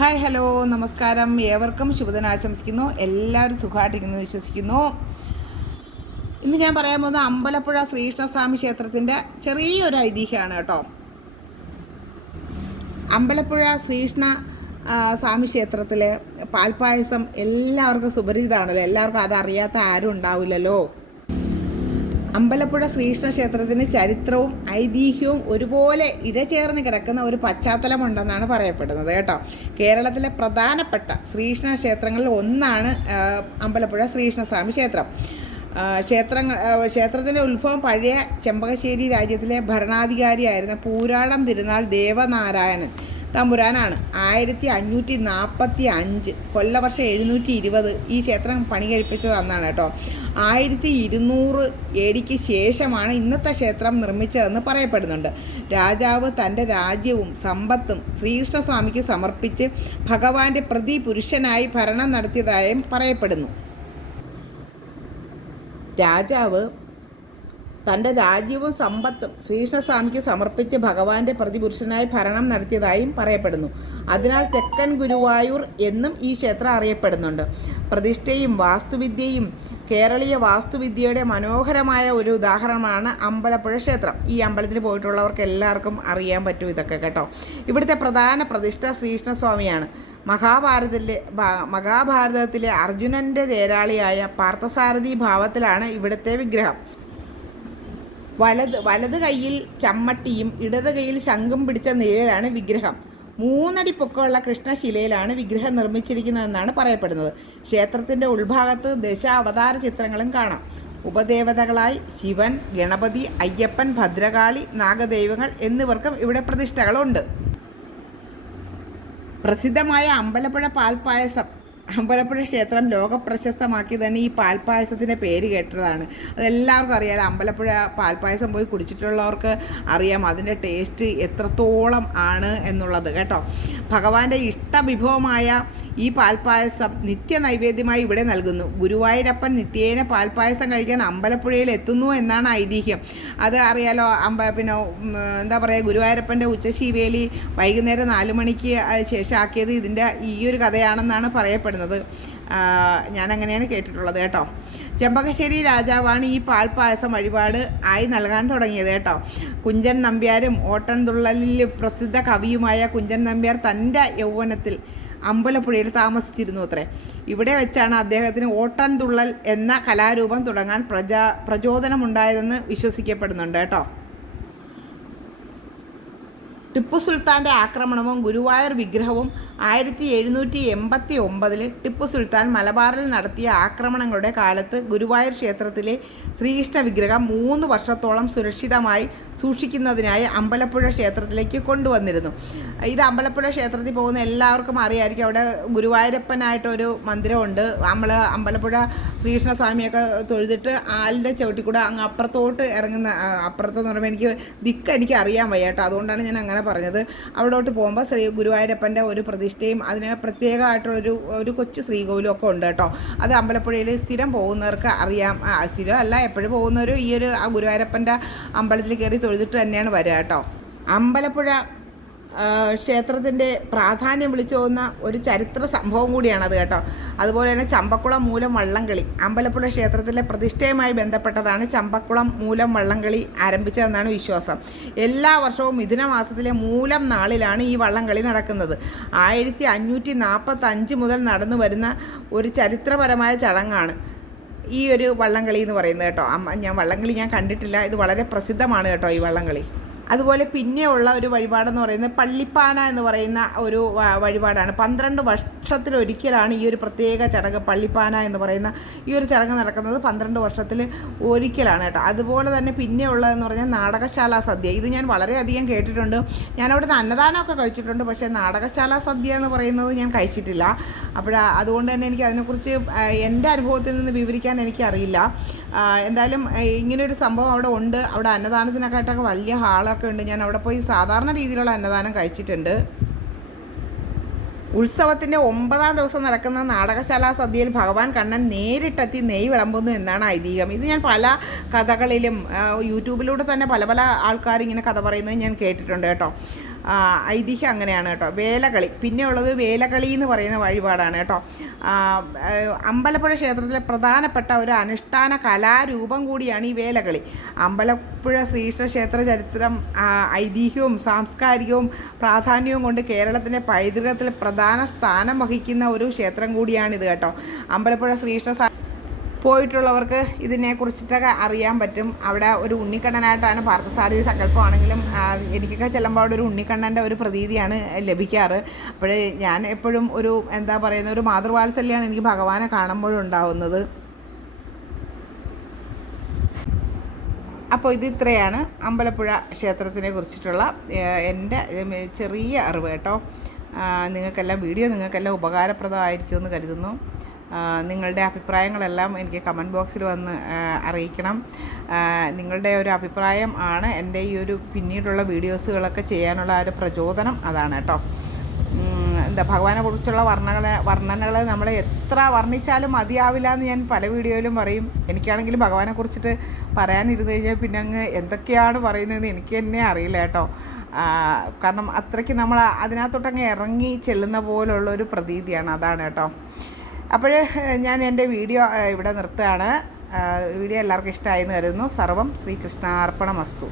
Hi hello നമസ്കാരം. ഏവർക്കും ശുഭദിനം ആശംസിക്കുന്നു. എല്ലാവരും സുഖമായിട്ടിരിക്കുന്നു വിശ്വസിക്കുന്നു. ഇന്ന് ഞാൻ പറയാൻ പോകുന്നത് അമ്പലപ്പുഴ ശ്രീകൃഷ്ണസ്വാമി ക്ഷേത്രത്തിന്റെ ചെറിയൊരു ഐതിഹ്യമാണ് കേട്ടോ. അമ്പലപ്പുഴ ശ്രീകൃഷ്ണ സ്വാമി ക്ഷേത്രത്തിലെ പാൽപ്പായസം എല്ലാവർക്കും സുപരിചിതമാണല്ലോ. എല്ലാവർക്കും അതറിയാത്ത ആരും ഉണ്ടാവില്ലല്ലോ. അമ്പലപ്പുഴ ശ്രീകൃഷ്ണ ക്ഷേത്രത്തിന് ചരിത്രവും ഐതിഹ്യവും ഒരുപോലെ ഇഴചേർന്ന് കിടക്കുന്ന ഒരു പശ്ചാത്തലമുണ്ടെന്നാണ് പറയപ്പെടുന്നത് കേട്ടോ. കേരളത്തിലെ പ്രധാനപ്പെട്ട ശ്രീകൃഷ്ണ ക്ഷേത്രങ്ങളിൽ ഒന്നാണ് അമ്പലപ്പുഴ ശ്രീകൃഷ്ണസ്വാമി ക്ഷേത്രം. ക്ഷേത്രങ്ങൾ ക്ഷേത്രത്തിന്റെ ഉത്ഭവം പഴയ ചെമ്പകശ്ശേരി രാജ്യത്തിലെ ഭരണാധികാരിയായിരുന്ന പൂരാടം തിരുനാൾ ദേവനാരായണൻ. തമ്പുരാനാണ്. ആയിരത്തി അഞ്ഞൂറ്റി നാൽപ്പത്തി അഞ്ച് കൊല്ലവർഷം എഴുന്നൂറ്റി ഇരുപത് ഈ ക്ഷേത്രം പണി കഴിപ്പിച്ചത് അന്നാണ് കേട്ടോ. ആയിരത്തി ഇരുന്നൂറ് എ ശേഷമാണ് ഇന്നത്തെ ക്ഷേത്രം നിർമ്മിച്ചതെന്ന് പറയപ്പെടുന്നുണ്ട്. രാജാവ് തന്റെ രാജ്യവും സമ്പത്തും ശ്രീകൃഷ്ണസ്വാമിക്ക് സമർപ്പിച്ച് ഭഗവാന്റെ പ്രതി പുരുഷനായി ഭരണം നടത്തിയതായും പറയപ്പെടുന്നു. രാജാവ് തന്റെ രാജ്യവും സമ്പത്തും ശ്രീകൃഷ്ണസ്വാമിക്ക് സമർപ്പിച്ച് ഭഗവാന്റെ പ്രതിപുരുഷനായി ഭരണം നടത്തിയതായും പറയപ്പെടുന്നു. അതിനാൽ തെക്കൻ ഗുരുവായൂർ എന്നും ഈ ക്ഷേത്രം അറിയപ്പെടുന്നുണ്ട്. പ്രതിഷ്ഠയും വാസ്തുവിദ്യയും കേരളീയ വാസ്തുവിദ്യയുടെ മനോഹരമായ ഒരു ഉദാഹരണമാണ് അമ്പലപ്പുഴ ക്ഷേത്രം. ഈ അമ്പലത്തിൽ പോയിട്ടുള്ളവർക്ക് എല്ലാവർക്കും അറിയാൻ പറ്റും ഇതൊക്കെ കേട്ടോ. ഇവിടുത്തെ പ്രധാന പ്രതിഷ്ഠ ശ്രീകൃഷ്ണസ്വാമിയാണ്. മഹാഭാരതത്തിലെ മഹാഭാരതത്തിലെ അർജുനന്റെ തേരാളിയായ പാർത്ഥസാരഥി ഭാവത്തിലാണ് ഇവിടുത്തെ വിഗ്രഹം. വലത് വലത് കൈയിൽ ചമ്മട്ടിയും ഇടത് കൈയിൽ ശംഖും പിടിച്ച നിലയിലാണ് വിഗ്രഹം. മൂന്നടി പൊക്കമുള്ള കൃഷ്ണശിലയിലാണ് വിഗ്രഹം നിർമ്മിച്ചിരിക്കുന്നതെന്നാണ് പറയപ്പെടുന്നത്. ക്ഷേത്രത്തിന്റെ ഉൾഭാഗത്ത് ദശ അവതാര ചിത്രങ്ങളും കാണാം. ഉപദേവതകളായി ശിവൻ ഗണപതി അയ്യപ്പൻ ഭദ്രകാളി നാഗദൈവങ്ങൾ എന്നിവർക്കും ഇവിടെ പ്രതിഷ്ഠകളുണ്ട്. പ്രസിദ്ധമായ അമ്പലപ്പുഴ പാൽപ്പായസം അമ്പലപ്പുഴ ക്ഷേത്രം ലോകപ്രശസ്തമാക്കി തന്നെ ഈ പാൽപ്പായസത്തിന്റെ പേര് കേട്ടതാണ്. അതെല്ലാവർക്കും അറിയാം അമ്പലപ്പുഴ പാൽപ്പായസം പോയി കുടിച്ചിട്ടുള്ളവർക്ക് അറിയാം അതിന്റെ ടേസ്റ്റ് എത്രത്തോളം ആണ് എന്നുള്ളത് കേട്ടോ. ഭഗവാന്റെ ഇഷ്ടവിഭവമായ ഈ പാൽപ്പായസം നിത്യ നൈവേദ്യമായി ഇവിടെ നൽകുന്നു. ഗുരുവായൂരപ്പൻ നിത്യേന പാൽപ്പായസം കഴിക്കാൻ അമ്പലപ്പുഴയിൽ എത്തുന്നു എന്നാണ് ഐതിഹ്യം. അത് അറിയാലോ അമ്പ പിന്നെ എന്താ പറയുക ഗുരുവായൂരപ്പന്റെ ഉച്ചശീവേലി വൈകുന്നേരം നാല് മണിക്ക് അത് ശേഷം ആക്കിയത് ഇതിന്റെ ഈ ഒരു കഥയാണെന്നാണ് പറയപ്പെടുന്നത്. ആ, ഞാൻ അങ്ങനെയാണ് കേട്ടിട്ടുള്ളത് കേട്ടോ. ചെമ്പകശ്ശേരി രാജാവാണ് ഈ പാൽപ്പായസം വഴിപാട് ആയി നൽകാൻ തുടങ്ങിയത് കേട്ടോ. കുഞ്ചൻ നമ്പ്യാരും ഓട്ടൻതുള്ളലിൽ പ്രസിദ്ധ കവിയുമായ കുഞ്ചൻ നമ്പ്യാർ തന്റെ യൗവനത്തിൽ അമ്പലപ്പുഴയിൽ താമസിച്ചിരുന്നു അത്രേ. ഇവിടെ വെച്ചാണ് അദ്ദേഹത്തിന് ഓട്ടൻതുള്ളൽ എന്ന കലാരൂപം തുടങ്ങാൻ പ്രജാ പ്രചോദനമുണ്ടായതെന്ന് വിശ്വസിക്കപ്പെടുന്നുണ്ട് കേട്ടോ. ടിപ്പു സുൽത്താന്റെ ആക്രമണവും ഗുരുവായൂർ വിഗ്രഹവും ആയിരത്തി എഴുന്നൂറ്റി എൺപത്തി ഒമ്പതിൽ ടിപ്പു സുൽത്താൻ മലബാറിൽ നടത്തിയ ആക്രമണങ്ങളുടെ കാലത്ത് ഗുരുവായൂർ ക്ഷേത്രത്തിലെ ശ്രീകൃഷ്ണ വിഗ്രഹം മൂന്ന് വർഷത്തോളം സുരക്ഷിതമായി സൂക്ഷിക്കുന്നതിനായി അമ്പലപ്പുഴ ക്ഷേത്രത്തിലേക്ക് കൊണ്ടുവന്നിരുന്നു. ഇത് അമ്പലപ്പുഴ ക്ഷേത്രത്തിൽ പോകുന്ന എല്ലാവർക്കും അറിയായിരിക്കും. അവിടെ ഗുരുവായൂരപ്പനായിട്ടൊരു മന്ദിരമുണ്ട്. നമ്മൾ അമ്പലപ്പുഴ ശ്രീകൃഷ്ണ സ്വാമിയൊക്കെ തൊഴുതിട്ട് ആലിന്റെ ചവിട്ടിക്കൂടെ അങ്ങ് അപ്പുറത്തോട്ട് ഇറങ്ങുന്ന അപ്പുറത്തെന്ന് പറയുമ്പോൾ എനിക്ക് ദിക്ക് എനിക്ക് അറിയാൻ വയ്യാട്ടോ. അതുകൊണ്ടാണ് ഞാൻ അങ്ങനെ പറഞ്ഞത്. അവിടോട്ട് പോകുമ്പോൾ ശ്രീ ഗുരുവായൂരപ്പന്റെ ഒരു പ്രതിഷ്ഠയും അതിന് പ്രത്യേകമായിട്ടുള്ളൊരു ഒരു കൊച്ചു ശ്രീകോവിലും ഒക്കെ ഉണ്ട് കേട്ടോ. അത് അമ്പലപ്പുഴയിൽ സ്ഥിരം പോകുന്നവർക്ക് അറിയാം. സ്ഥിരം അല്ല എപ്പോഴും പോകുന്നവരും ഈ ഒരു ആ ഗുരുവായൂരപ്പന്റെ അമ്പലത്തിൽ കയറി തൊഴുതിട്ട് തന്നെയാണ് വരിക കേട്ടോ. അമ്പലപ്പുഴ ക്ഷേത്രത്തിന്റെ പ്രാധാന്യം വിളിച്ചു പോകുന്ന ഒരു ചരിത്ര സംഭവം കൂടിയാണത് കേട്ടോ. അതുപോലെ തന്നെ ചമ്പക്കുളം മൂലം വള്ളംകളി. അമ്പലപ്പുഴ ക്ഷേത്രത്തിലെ പ്രതിഷ്ഠയുമായി ബന്ധപ്പെട്ടതാണ് ചമ്പക്കുളം മൂലം വള്ളംകളി ആരംഭിച്ചതെന്നാണ് വിശ്വാസം. എല്ലാ വർഷവും മിഥുന മാസത്തിലെ മൂലം നാളിലാണ് ഈ വള്ളംകളി നടക്കുന്നത്. ആയിരത്തി അഞ്ഞൂറ്റി നാൽപ്പത്തഞ്ച് മുതൽ നടന്നു വരുന്ന ഒരു ചരിത്രപരമായ ചടങ്ങാണ് ഈ ഒരു വള്ളംകളി എന്ന് പറയുന്നത് കേട്ടോ. അമ്മ ഞാൻ വള്ളംകളി ഞാൻ കണ്ടിട്ടില്ല. ഇത് വളരെ പ്രസിദ്ധമാണ് കേട്ടോ ഈ വള്ളംകളി. അതുപോലെ പിന്നെയുള്ള ഒരു വഴിപാടെന്ന് പറയുന്നത് പള്ളിപ്പാന എന്ന് പറയുന്ന ഒരു വഴിപാടാണ്. പന്ത്രണ്ട് വർഷത്തിലൊരിക്കലാണ് ഈ ഒരു പ്രത്യേക ചടങ്ങ് പള്ളിപ്പാന എന്ന് പറയുന്ന ഈ ഒരു ചടങ്ങ് നടക്കുന്നത് പന്ത്രണ്ട് വർഷത്തിൽ ഒരിക്കലാണ് കേട്ടോ. അതുപോലെ തന്നെ പിന്നെ ഉള്ളതെന്ന് പറഞ്ഞാൽ നാടകശാല സദ്യ. ഇത് ഞാൻ വളരെയധികം കേട്ടിട്ടുണ്ട്. ഞാൻ അവിടുന്ന് അന്നദാനമൊക്കെ കഴിച്ചിട്ടുണ്ട്. പക്ഷേ നാടകശാല സദ്യ എന്ന് പറയുന്നത് ഞാൻ കഴിച്ചിട്ടില്ല. അപ്പോൾ അതുകൊണ്ട് തന്നെ എനിക്ക് അതിനെക്കുറിച്ച് എന്റെ അനുഭവത്തിൽ നിന്ന് വിവരിക്കാൻ എനിക്കറിയില്ല. എന്തായാലും ഇങ്ങനെയൊരു സംഭവം അവിടെ ഉണ്ട്. അവിടെ അന്നദാനത്തിനൊക്കെ ആയിട്ടൊക്കെ വലിയ ഹാളൊക്കെ ഉണ്ട്. ഞാൻ അവിടെ പോയി സാധാരണ രീതിയിലുള്ള അന്നദാനം കഴിച്ചിട്ടുണ്ട്. ഉത്സവത്തിന്റെ ഒമ്പതാം ദിവസം നടക്കുന്ന നാടകശാല സദ്യയിൽ ഭഗവാൻ കണ്ണൻ നേരിട്ടെത്തി നെയ് വിളമ്പുന്നു എന്നാണ് ഐതിഹ്യം. ഇത് ഞാൻ പല കഥകളിലും യൂട്യൂബിലൂടെ തന്നെ പല പല ആൾക്കാർ ഇങ്ങനെ കഥ പറയുന്നത് ഞാൻ കേട്ടിട്ടുണ്ട് കേട്ടോ. ഐതിഹ്യം അങ്ങനെയാണ് കേട്ടോ. വേലകളി. പിന്നെ ഉള്ളത് വേലകളി എന്ന് പറയുന്ന വഴിപാടാണ് കേട്ടോ. അമ്പലപ്പുഴ ക്ഷേത്രത്തിലെ പ്രധാനപ്പെട്ട ഒരു അനുഷ്ഠാന കലാരൂപം കൂടിയാണ് ഈ വേലകളി. അമ്പലപ്പുഴ ശ്രീകൃഷ്ണ ക്ഷേത്ര ചരിത്രം ഐതിഹ്യവും സാംസ്കാരികവും പ്രാധാന്യവും കൊണ്ട് കേരളത്തിന്റെ പൈതൃകത്തിൽ പ്രധാന സ്ഥാനം വഹിക്കുന്ന ഒരു ക്ഷേത്രം കൂടിയാണിത് കേട്ടോ. അമ്പലപ്പുഴ ശ്രീകൃഷ്ണ പോയിട്ടുള്ളവർക്ക് ഇതിനെക്കുറിച്ചിട്ടൊക്കെ അറിയാൻ പറ്റും. അവിടെ ഒരു ഉണ്ണിക്കണ്ണനായിട്ടാണ് പാർത്ഥസാരഥി സങ്കല്പമാണെങ്കിലും എനിക്കൊക്കെ ചെല്ലുമ്പോൾ അവിടെ ഒരു ഉണ്ണിക്കണ്ണന്റെ ഒരു പ്രതീതിയാണ് ലഭിക്കാറ്. അപ്പോൾ ഞാൻ എപ്പോഴും ഒരു എന്താ പറയുന്ന ഒരു മാതൃവാത്സല്യമാണ് എനിക്ക് ഭഗവാനെ കാണുമ്പോഴുണ്ടാവുന്നത്. അപ്പോൾ ഇത് ഇത്രയാണ് അമ്പലപ്പുഴ ക്ഷേത്രത്തിനെ കുറിച്ചിട്ടുള്ള എന്റെ ചെറിയ അറിവ് കേട്ടോ. നിങ്ങൾക്കെല്ലാം വീഡിയോ നിങ്ങൾക്കെല്ലാം ഉപകാരപ്രദമായിരിക്കുമെന്ന് കരുതുന്നു. നിങ്ങളുടെ അഭിപ്രായങ്ങളെല്ലാം എനിക്ക് കമന്റ് ബോക്സിൽ വന്ന് അറിയിക്കണം. നിങ്ങളുടെ ഒരു അഭിപ്രായം ആണ് എന്റെ ഈ ഒരു പിന്നീടുള്ള വീഡിയോസുകളൊക്കെ ചെയ്യാനുള്ള ഒരു പ്രചോദനം അതാണ് കേട്ടോ. എന്താ ഭഗവാനെ കുറിച്ചുള്ള വർണകളെ വർണനകൾ നമ്മൾ എത്ര വർണിച്ചാലും മതിയാവില്ല എന്ന് ഞാൻ പല വീഡിയോയിലും പറയും. എനിക്കാണെങ്കിൽ ഭഗവാനെ കുറിച്ചിട്ട് പറയാനിരുന്ന് കഴിഞ്ഞാൽ പിന്നെ അങ്ങ് എന്തൊക്കെയാണ് പറയുന്നതെന്ന് എനിക്ക് തന്നെ അറിയില്ല കേട്ടോ. കാരണം അത്രയ്ക്ക് നമ്മൾ അതിനകത്തോട്ടങ്ങ് ഇറങ്ങി ചെല്ലുന്ന പോലുള്ള ഒരു പ്രതീതിയാണ് അതാണ് കേട്ടോ. അപ്പോൾ ഞാൻ എന്റെ വീഡിയോ ഇവിടെ നിർത്തുകയാണ്. വീഡിയോ എല്ലാവർക്കും ഇഷ്ടമായി എന്ന് കരുതുന്നു. സർവം ശ്രീകൃഷ്ണാർപ്പണമസ്തു.